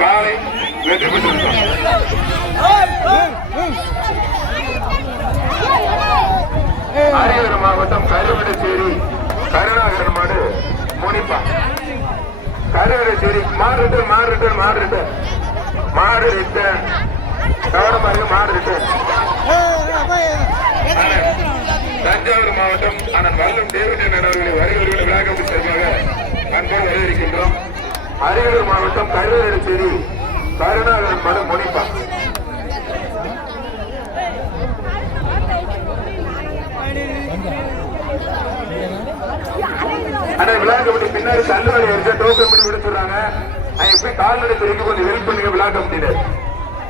காலை வெற்றி பெற்றிருக்கிறார். அரியலூர் மாவட்டம் கருவடச்சேரி கருணாகரன் மாடு முனிப்பா. கருவடச்சேரி மாடு ரிட்டன் கவனமா இருக்கு. மாடு ரிட்டன். தஞ்சாவூர் மாவட்டம் அண்ணன் வல்லம் டேவிட் அவர்களை வருகிறவர்களை விழாக்கம்பி சார்பாக அன்போடு வரவேற்கின்றோம். அரியலூர் மாவட்டம் கருவடச்சேரி கருணாகரன் மாடு முனிப்பா. ஆனா விழா கமிட்டி பின்னாடி தள்ளுவடி வரிசை டோக்கன் பண்ணி விடுத்துறாங்க. போய் கால்நடை துறைக்கு கொஞ்சம் ஹெல்ப் பண்ணுங்க.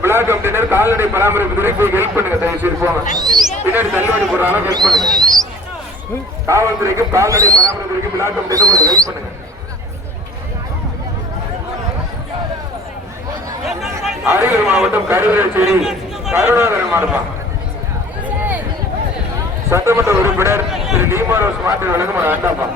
விழா கமிட்டினர் கால்நடை பராமரிப்பு துறைக்கு போய் ஹெல்ப் பண்ணுங்க. தயவு செய்து போங்க. பின்னாடி தள்ளுவடி போடுறாங்க, ஹெல்ப் பண்ணுங்க. காவல்துறைக்கும் கால்நடை பராமரிப்பு துறைக்கும் விழா கமிட்டினர் கொஞ்சம் ஹெல்ப் பண்ணுங்க. அரியலூர் மாவட்டம் கருவடச்சேரி கருணாகரன் மாடுப்பா. சட்டமன்ற உறுப்பினர் திரு டிமாரோஸ் மாற்றி வழங்கும் ஒரு அண்டாப்பா.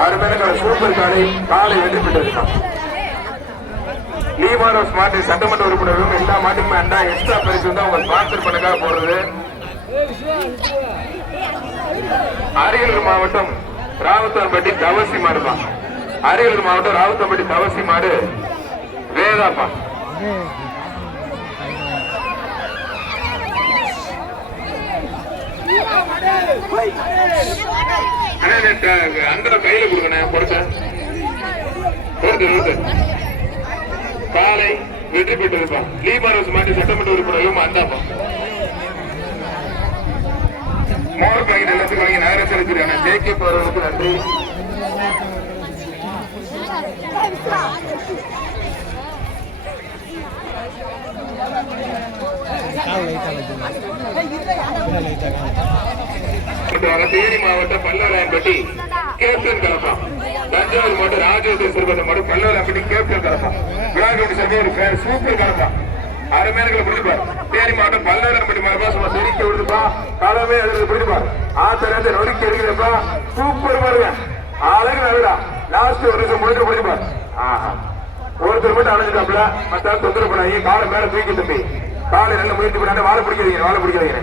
ஆறு பேருக்கான சூப்பர் காலை வெற்றி பெற்றிருக்கான். டிமாரோஸ் மாற்றி சட்டமன்ற உறுப்பினர்களும் எல்லா மாட்டுக்குமே அண்டா எக்ஸ்ட்ரா பரிசு தான் அவங்க ஸ்பான்சர் பண்ணக்காக போடுறது. அரியலூர் மாவட்டம் ராவுத்தம்பட்டி தவசி மாடுப்பா. அரியலூர் மாவட்டம் ராவுத்தம்பட்டி தவசி மாடு வேதாப்பா. அந்த கையில கொடுக்கணும் பொறுத்த காலை வெற்றி பெற்றிருப்பான். லீமாரோஸ் மாட்டி சட்டமன்ற உறுப்பினர்களும் அந்தாப்பா. மோர் பாக்கெட் எல்லாத்துக்கும் வாங்கி நகர செலுத்திருக்காங்க. ஜேகே போறவர்களுக்கு நன்றி. தேனி மாவட்டம் பல்லவராயன்பட்டி கேப்டன் கலப்பா. தஞ்சாவூர் மாவட்டம் ராஜேந்திர சிறுபந்த மாவட்டம் பல்லவராயன்பட்டி கேப்டன் கலப்பா. விழாக்கோடி சபை ஒரு சூப்பர் கலப்பா. அருமையான பிடிப்பார். தேனி மாவட்டம் பல்லவராயன்பட்டி மாவட்டம் சும்மா செடிக்க விடுதுப்பா. காலமே அதுல பிடிப்பார். ஆத்தரத்தை நொறுக்கி எடுக்கிறப்பா. சூப்பர் பாருங்க. அழகு நல்லடா. லாஸ்ட் ஒரு நிமிஷம் முழுக்க பிடிப்பார். ஒருத்தர் மட்டும் அணைஞ்சிட்டாப்ல. மத்த தொந்தரவு பண்ணாங்க. காலை மேல தூக்கி தம்பி. காலை நல்ல முயற்சி பண்ணாங்க. வாழை பிடிக்கிறீங்க. வாழை பிடிக்கிறீங்க.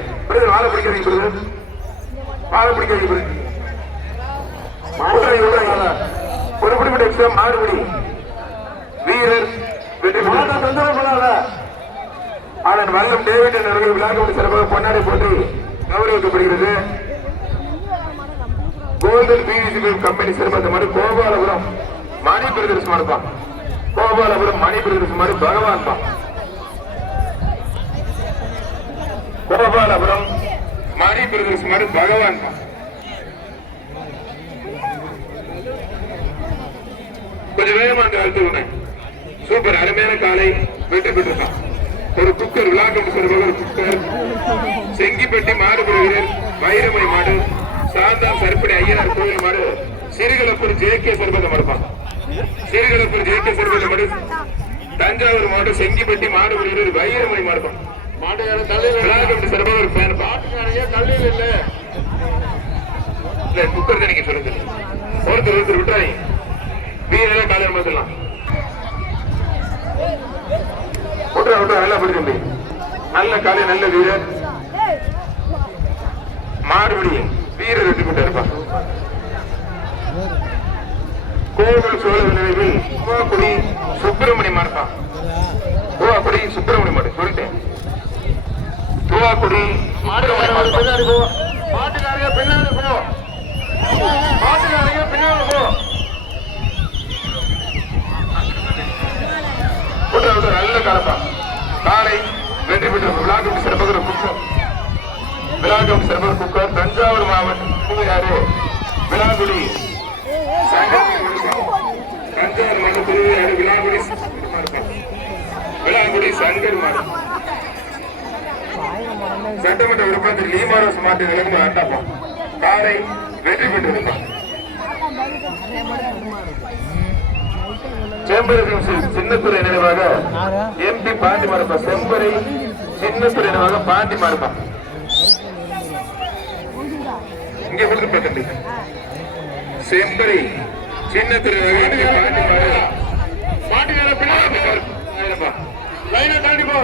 வாழை பிடிக்கிறீங்க. வாழை பிடிக்கிறீங்க. ஒரு பிடிப்பட்ட எக்ஸ்ட்ரா மாறுபடி வீரர் வெற்றி தொந்தரவு பண்ணாத ஆனந்த் வல்லம் டேவிட் அவர்கள் விழாக்கோடு சிறப்பாக பொன்னாடை போட்டு கௌரவிக்கப்படுகிறது. கோல்டன் பிவிசி கம்பெனி சிறப்பாக மாடு கோபாலபுரம் மணி பிரதர்ஸ் மாடுப்பா. கோபாலபுரம் மணி பிரதர்ஸ் மாடு பகவான் பா. கோபாலபுரம் மணி பிரதர்ஸ் மாடு பகவான் பா. கொஞ்சம் வேகமாக அழுத்து. சூப்பர் அருமையான காலை வெற்றி பெற்றிருக்கான். ஒரு குக்கர் விழாக்கம் சிறப்பாக ஒரு குக்கர். செங்கிப்பட்டி மாடுபடி வீரர் வைரமை மாடு. சாந்தான் சருப்படி ஐயனார் கோயில் மாடு. சிறுகளப்பூர் ஜேகே சிறப்பாக மாடுப்பான். சிறுகளப்பூர் ஜேகே சிறப்பாக மாடு. தஞ்சாவூர் மாவட்டம் செங்கிப்பட்டி மாடுபடி வீரர் வைரமை மாடுப்பான். விழாக்கம் சிறப்பாக ஒரு பேர் பாட்டுக்காரங்க கல்லில் இல்ல குக்கர் தான் நீங்க சொல்லுங்க. ஒருத்தர் விட்டுறாங்க. வீரரே காலையில் மாத்தலாம். நல்லா பிடிக்கும். நல்ல காலை நல்ல வீரர் மாறுபடி வீரர் வெற்றி கொண்டு இருப்பார். கோவில் சோழ நினைவில் பூவாக்குடி சுப்பிரமணியம் மாடுப்பான். பூவாக்குடி சுப்பிரமணியம் மாடு சொல்லிட்டேன். பூவாக்குடி மாட்டுக்காரங்க பின்னாடி போ. மாட்டுக்காரங்க பின்னாடி போ. நல்ல கலப்பா காலை வெற்றி பெற்ற விழாக்கம் சிறப்பாக குக்கர். விழாக்கம் சிறப்பாக குக்கர். தஞ்சாவூர் மாவட்டம் யாரு விழாக்குடி தஞ்சாவூர் மாவட்டத்தில் விழாக்குடி விழாக்குடி சங்கர் மாடு. சட்டமன்ற உறுப்பினர் லீமாரோஸ் மாட்டு விளக்கு அண்டாப்பா. காலை வெற்றி பெற்றிருப்பார். செம்பரை சின்னத்துறை நினைவாக எம்பி பாண்டி மரப்ப செம்பரை சின்ன துறையினமாக பாண்டி மாறுப்பா இங்க கொடுத்து தம்பி செம்பரி சின்ன துறையினமாக பாண்டி மாறு மாட்டுக்கார பிள்ளைப்பா லைனை தாண்டி போ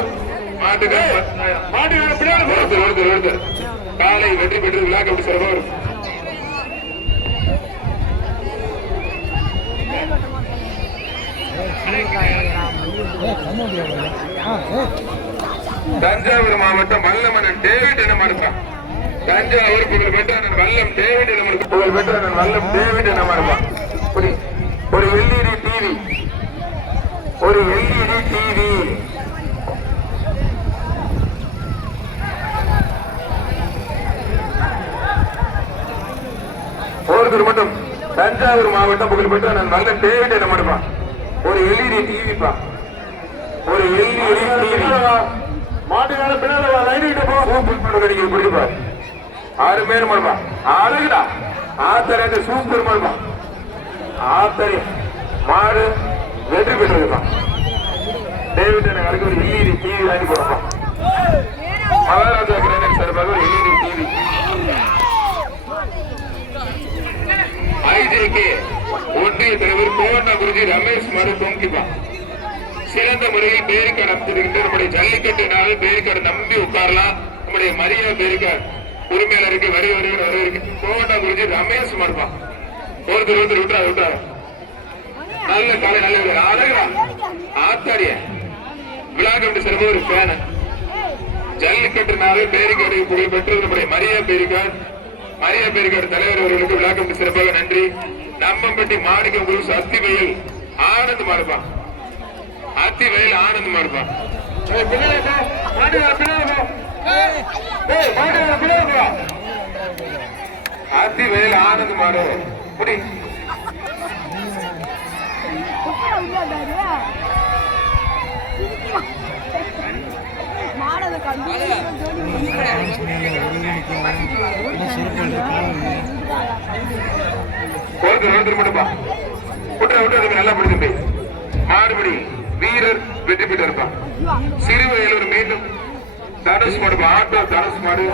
மாட்டுக்கார பிள்ளை காலை வெற்றி பெற்று விழா கபடி சிறப்பாக தஞ்சாவூர் மாவட்டம் வல்லமன் டேவிட் என மறுப்பான் தஞ்சாவூர் புகழ் பெற்ற வல்லம் டேவிட் என புகழ் பெற்ற வல்லம் டேவிட் என மறுப்பான் ஒரு எல்இடி டிவி ஒருத்தர் மட்டும் தஞ்சாவூர் மாவட்டம் புகழ் பெற்ற நான் வல்லம் டேவிட் என மறுப்பான் ஒரு எல்இடி டிவிப்பா ஒரு எல்இடி டிவி மாட்டுக்கார பின்னால லைனிட்டு போ சூப்பர் கடிக்க பிடிப்பா 6 பேர் மறுப்பா அழகுடா ஆத்தர சூப்பர் மறுப்பா ஆத்தரி மாடு வெற்றி பெற்றிருப்பான் டேவிட் எனக்கு அதுக்கு ஒரு எல்இடி டிவி வாங்கி போடப்பா மகாராஜா கிரேனட் சார்பாக ஒரு எல்இடி டிவி ஐஜேகே ஒன்றிய தலைவர் கோவண்ணா குருஜி ரமேஷ் மறு தொங்கிப்பா சிறந்த முறையில் பேரிக்காடு அமைத்திருக்கின்ற நம்முடைய ஜல்லிக்கட்டு நாள் பேரிக்காடு நம்பி உட்காரலாம் நம்முடைய மரியா பேரிக்காடு உரிமையாளருக்கு வரி கோவண்ணா குருஜி ரமேஷ் மறுப்பா ஒருத்தர் விட்டா நல்ல காலை நல்ல அழகா ஆத்தாடிய விழா கமிட்டி சிறப்பு ஒரு ஃபேன் ஜல்லிக்கட்டு நாள் பேரிக்காடு புகழ் பெற்று நம்முடைய மரியா பேரிக்காடு தலைவர் அவர்களுக்கு விழா கமிட்டி சிறப்பாக நன்றி. நம்பம்பட்டி மாணிக்கம் குரு அத்திவயல் ஆனந்த் மாறுப்பான் அத்திவயல் ஆனந்த் மாறுப்பான் அத்திவயல் ஆனந்த் மாறு முடி நல்லா பிடிச்சு மாடுபடி வீரர் வெற்றி பெற்று இருப்பான் சிறுவயலூர் மீண்டும் தனுஷ் மாடு ஆட்டோ தனுஷ் மாடு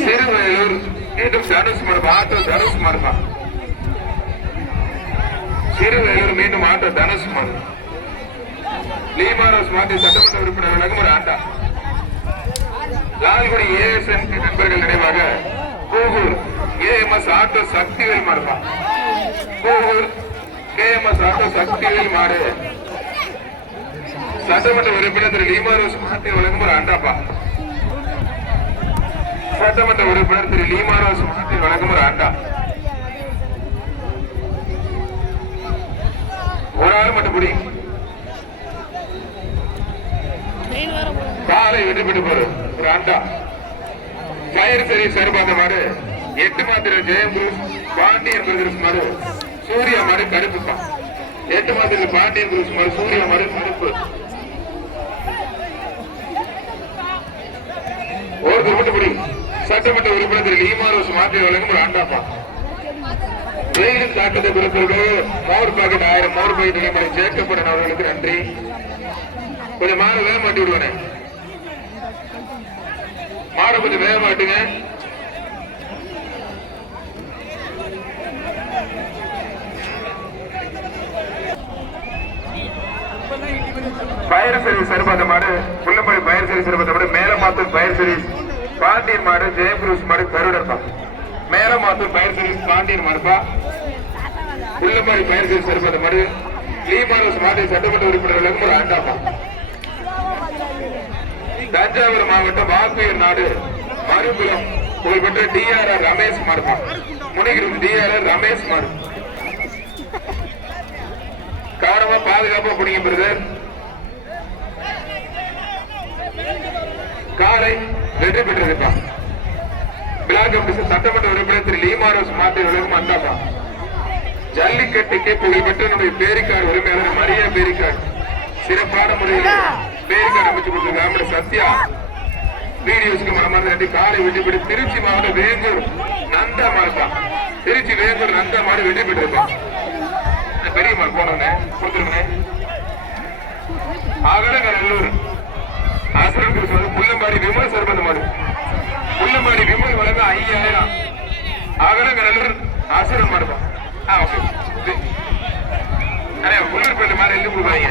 சிறுவயலூர் மீண்டும் தனுஷ் மாடு ஆட்டோ தனுஷ் மாடுப்பா சிறுவயலூர் மீண்டும் ஆட்டோ தனுஷ் மாடு லீமாரோஸ் மாட்டி சட்டமன்ற உறுப்பினர் விலகும் ஆட்டா லால்குடி ஏஎஸ்என் நண்பர்கள் நினைவாக கூகூர் ஏஎம்எஸ் ஆட்டோ சக்திவேல் மாடுப்பா கூகூர் கேஎம்எஸ் ஆட்டோ சக்திவேல் மாடு சட்டமன்ற உறுப்பினர் திரு லீமாரோஸ் மாட்டி வழங்கும் ஆண்டாப்பா சட்டமன்ற உறுப்பினர் திரு லீமாரோஸ் மாட்டி வழங்கும் ஆண்டா ஒரு ஆள் மட்டும் புடி காலை வெற்றி பெற்று போறோம் ஒரு ஆண்டா ஃபயர் சர்வீஸ் சார்பாக மாடு 8 மாத்திரை ஜெயம் குரூஸ் பாண்டியன் பிரதர்ஸ் மாடு சூர்யா மாடு கருப்புப்பா 8 மாத்திரை பாண்டியன் குரூஸ் மாடு சூர்யா மாடு கருப்பு ஒரு மட்டுப்படி சட்டமன்ற உறுப்பினர் திரு லீமாரோஸ் மாற்றி வழங்கும் ஒரு ஆண்டாப்பா வெயிலும் தாக்கத்தை குறிப்பிட்டு மோர் பாக்கெட் 1000 மோர் பாக்கெட் நம்முடைய ஜேக்கப்படன் அவர்களுக்கு நன்றி. கொஞ்சம் மாடு வேக மாட்டி விடுவானே மாடு கொஞ்சம் வேக மாட்டுங்க. ஃபயர் சர்வீஸ் சார்பாக மாடு புள்ளம்படி ஃபயர் சர்வீஸ் சார்பாக மாடு மேலமாத்தூர் ஃபயர் சர்வீஸ் பாண்டியன் மாடு ஜெயபுரூஸ் மாடு கருடப்பா மேலமாத்தூர் ஃபயர் சர்வீஸ் பாண்டியன் மாடுப்பா புள்ளம்படி ஃபயர் சர்வீஸ் சார்பாக மாடு லீமாரோஸ் மாடு சட்டமன்ற உறுப்பினர்களுக்கும் ஒரு ஆண்டாப்பா. தஞ்சாவூர் மாவட்டம் வாக்குயர் நாடு மறுபுறம் புகழ்பெற்ற டிஆர்ஆர் ரமேஷ் மாடுப்பா முனிகிரும் டிஆர்ஆர் ரமேஷ் மாடு கவனமா பாதுகாப்பா பிடிங்க பிரதர். காலை வெற்றி பெற்றிருப்பா பிளாக் கமிட்டி சட்டமன்ற உறுப்பினர் திரு லீமாரோஸ் மாற்றி உலகம் வந்தாப்பா. ஜல்லிக்கட்டுக்கு புகழ்பெற்ற நம்முடைய பேரிக்காடு உரிமையாளர் மரியா பேரிக்காடு சிறப்பான முறையில் பேரிக்காடு அமைச்சு கொடுத்திருக்காங்க சத்யா வீடியோஸ்க்கு மனமார்ந்த நன்றி. காலை வெற்றி பெற்று திருச்சி மாவட்டம் வேங்கூர் நந்தா மாடுப்பா திருச்சி வேங்கூர் நந்தா மாடு வெற்றி பெற்றிருப்பான் பெரிய மாடு போனோன்னு கொடுத்துருங்க. ஆகலங்க நல்லூர் ஆசிரியர் சொல்வது புள்ளம்பாடி விமல் சர்பந்த மாடு. புள்ளம்பாடி விமல் வழங்க 5000. ஆகலங்க நல்லூர் ஆசிரியர் மாடுப்பா. ஓகே. உள்ளூர் பேருந்து மாதிரி எழுதி கொடுக்குறாங்க.